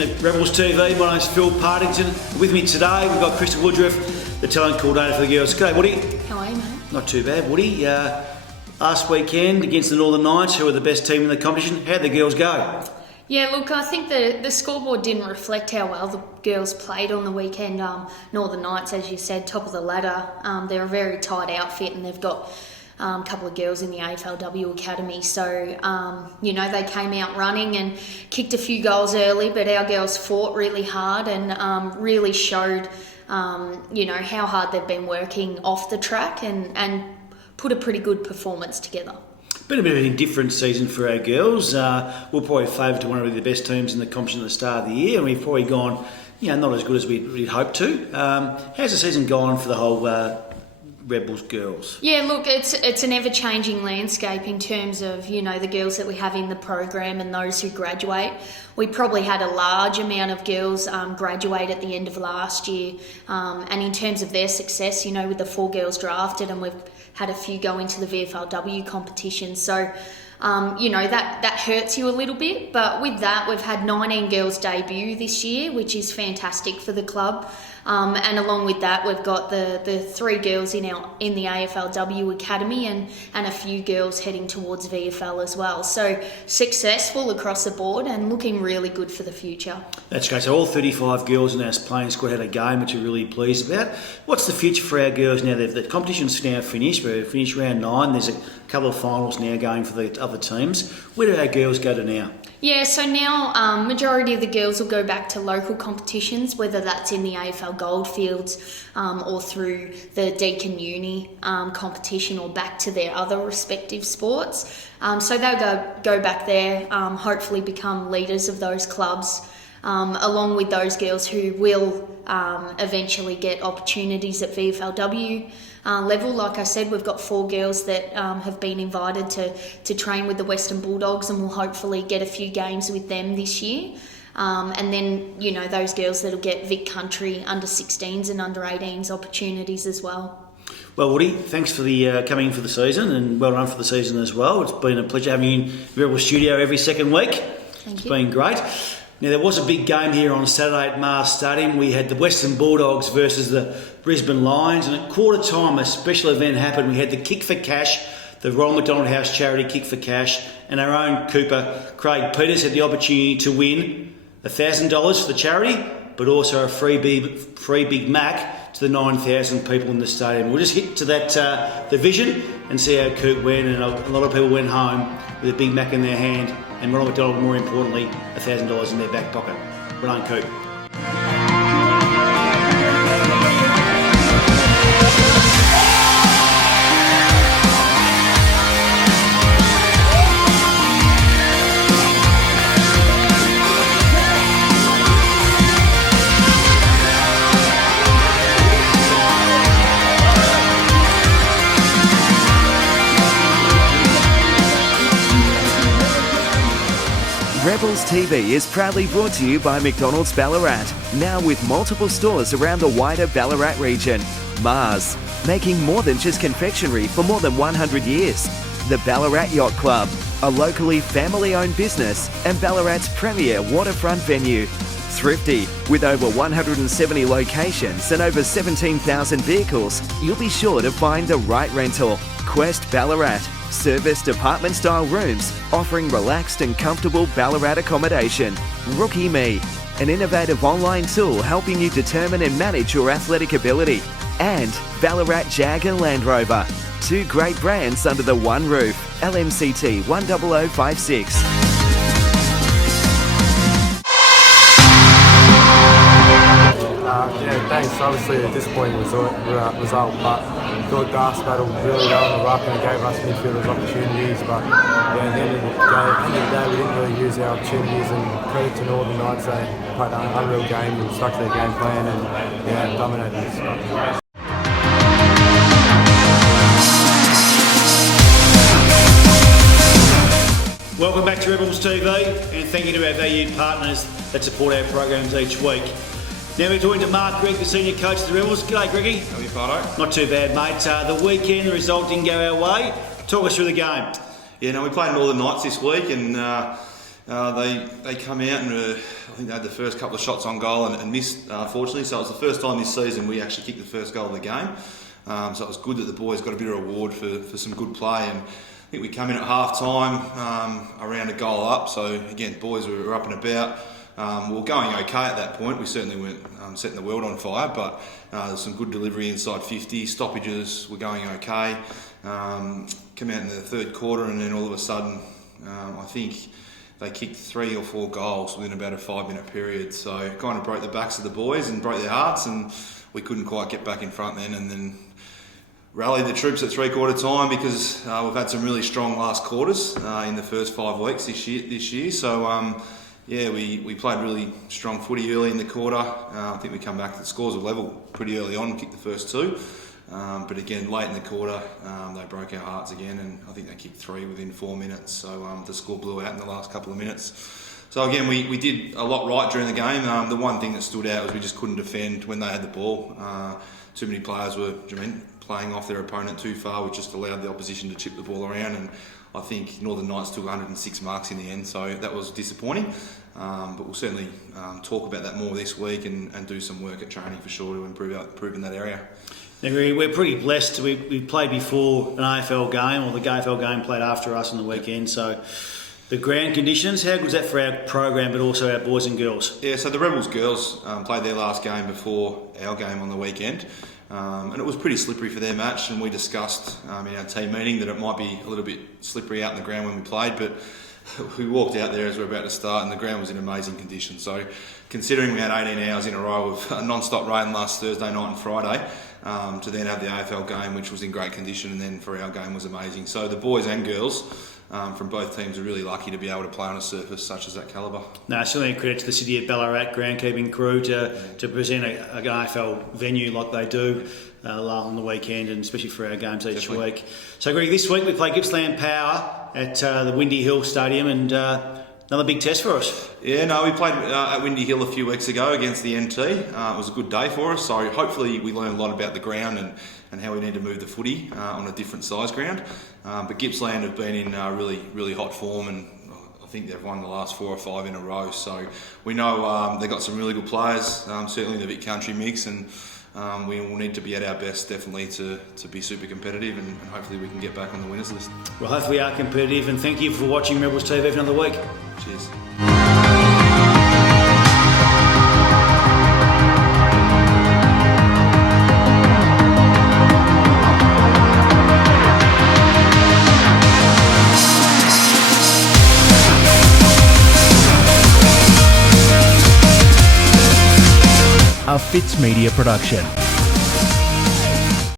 edition of Rebels TV. My name's Phil Partington. With me today, we've got Krista Woodroffe, the talent coordinator for the girls. G'day, Woody. How are you, mate? Not too bad, Woody. Last weekend against the Northern Knights, who were the best team in the competition. How'd the girls go? Yeah, look, I think the scoreboard didn't reflect how well the girls played on the weekend. Northern Knights, as you said, top of the ladder. They're a very tight outfit, and they've got a couple of girls in the AFLW Academy. So, they came out running and kicked a few goals early, but our girls fought really hard and really showed, how hard they've been working off the track and put a pretty good performance together. Been a bit of an indifferent season for our girls. We're probably favoured to one of the best teams in the competition at the start of the year, and we've probably gone, not as good as we'd hoped to. How's the season gone for the whole Rebels girls? Yeah, look, it's an ever-changing landscape in terms of, the girls that we have in the program and those who graduate. We probably had a large amount of girls graduate at the end of last year. And in terms of their success, with the 4 girls drafted, and we've had a few go into the VFLW competition. So, that hurts you a little bit. But with that, we've had 19 girls debut this year, which is fantastic for the club. And along with that, we've got the 3 girls in the AFLW Academy and a few girls heading towards VFL as well. So successful across the board and looking really good for the future. That's great. So all 35 girls in our playing squad had a game, which we're really pleased about. What's the future for our girls now? The competition's now finished. We've finished round 9. There's a couple of finals now going for the other teams. Where do our girls go to now? Yeah, so now majority of the girls will go back to local competitions, whether that's in the AFL Goldfields or through the Deakin Uni competition or back to their other respective sports. So they'll go back there, hopefully become leaders of those clubs, along with those girls who will eventually get opportunities at VFLW level. Like I said, we've got 4 girls that have been invited to train with the Western Bulldogs, and we'll hopefully get a few games with them this year. And then, those girls that'll get Vic Country under 16s and under 18s opportunities as well. Well, Woody, thanks for the coming in for the season, and well done for the season as well. It's been a pleasure having you in the Rebel Studio every second week. Thank It's you. been great. Now, there was a big game here on Saturday at Mars Stadium. We had the Western Bulldogs versus the Brisbane Lions, and at quarter time a special event happened. We had the Kick for Cash, the Royal McDonald House charity Kick for Cash, and our own Cooper, Craig Peters, had the opportunity to win $1,000 for the charity, but also a free Big Mac to the 9,000 people in the stadium. We'll just hit to that division and see how Coop went, and a lot of people went home with a Big Mac in their hand, and Ronald McDonald, more importantly, $1,000 in their back pocket. Well done, Coop. Rebels TV is proudly brought to you by McDonald's Ballarat, now with multiple stores around the wider Ballarat region. Mars, making more than just confectionery for more than 100 years. The Ballarat Yacht Club, a locally family-owned business and Ballarat's premier waterfront venue. Thrifty, with over 170 locations and over 17,000 vehicles, you'll be sure to find the right rental. Quest Ballarat, serviced apartment-style rooms offering relaxed and comfortable Ballarat accommodation. Rookie Me, an innovative online tool helping you determine and manage your athletic ability. And Ballarat Jaguar Land Rover, 2 great brands under the one roof. LMCT 10056. Thanks. Obviously a disappointing result, but thought Darce battled really well in the ruck and it gave us midfielders opportunities. But at the end of the day, we didn't really use our opportunities. And credit to Northern Knights, they played an unreal game and stuck to their game plan and dominated us. Welcome back to Rebels TV, and thank you to our valued partners that support our programs each week. Now we're talking to Marc Greig, the senior coach of the Rebels. G'day, Greggy. How are you, Pardo? Not too bad, mate. The weekend, the result didn't go our way. Talk us through the game. Yeah, no, we played Northern Knights this week, and They come out and I think they had the first couple of shots on goal and missed, fortunately. So it was the first time this season we actually kicked the first goal of the game. So it was good that the boys got a bit of reward for some good play. And I think we come in at half time around a goal up. So again, boys were up and about. We were going okay at that point. We certainly weren't setting the world on fire, but there's some good delivery inside 50. Stoppages were going okay. Come out in the third quarter, and then all of a sudden, I think they kicked 3 or 4 goals within about a 5-minute period. So it kind of broke the backs of the boys and broke their hearts, and we couldn't quite get back in front then. And then rallied the troops at 3/4 time because we've had some really strong last quarters in the first 5 weeks this year. So we played really strong footy early in the quarter. I think we come back to the scores were level pretty early on, kicked the first 2. But again, late in the quarter, they broke our hearts again, and I think they kicked 3 within 4 minutes. So the score blew out in the last couple of minutes. So again, we did a lot right during the game. The one thing that stood out was we just couldn't defend when they had the ball. Too many players were playing off their opponent too far, which just allowed the opposition to chip the ball around. And I think Northern Knights took 106 marks in the end, so that was disappointing. But we'll certainly talk about that more this week and do some work at training for sure to improve in that area. We're pretty blessed. We played before an AFL game, or the AFL game played after us on the weekend. So the ground conditions, how good is that for our program, but also our boys and girls? Yeah, so the Rebels Girls played their last game before our game on the weekend. And it was pretty slippery for their match, and we discussed in our team meeting that it might be a little bit slippery out in the ground when we played, but we walked out there as we were about to start and the ground was in amazing condition. So considering we had 18 hours in a row of non-stop rain last Thursday night and Friday, to then have the AFL game, which was in great condition, and then for our game was amazing. So the boys and girls from both teams are really lucky to be able to play on a surface such as that calibre. No, certainly a credit to the City of Ballarat groundkeeping crew to present an AFL venue like they do on the weekend, and especially for our games each week. So Greg, this week we play Gippsland Power at the Windy Hill Stadium, and another big test for us. Yeah, no, we played at Windy Hill a few weeks ago against the NT. It was a good day for us, so hopefully we learn a lot about the ground and how we need to move the footy on a different size ground. But Gippsland have been in really, really hot form, and I think they've won the last 4 or 5 in a row. So we know they've got some really good players, certainly in the Vic Country mix, and we will need to be at our best definitely to be super competitive, and hopefully we can get back on the winners list. Well, hopefully we are competitive, and thank you for watching Rebels TV for another week. Cheers. A FitZ Media production.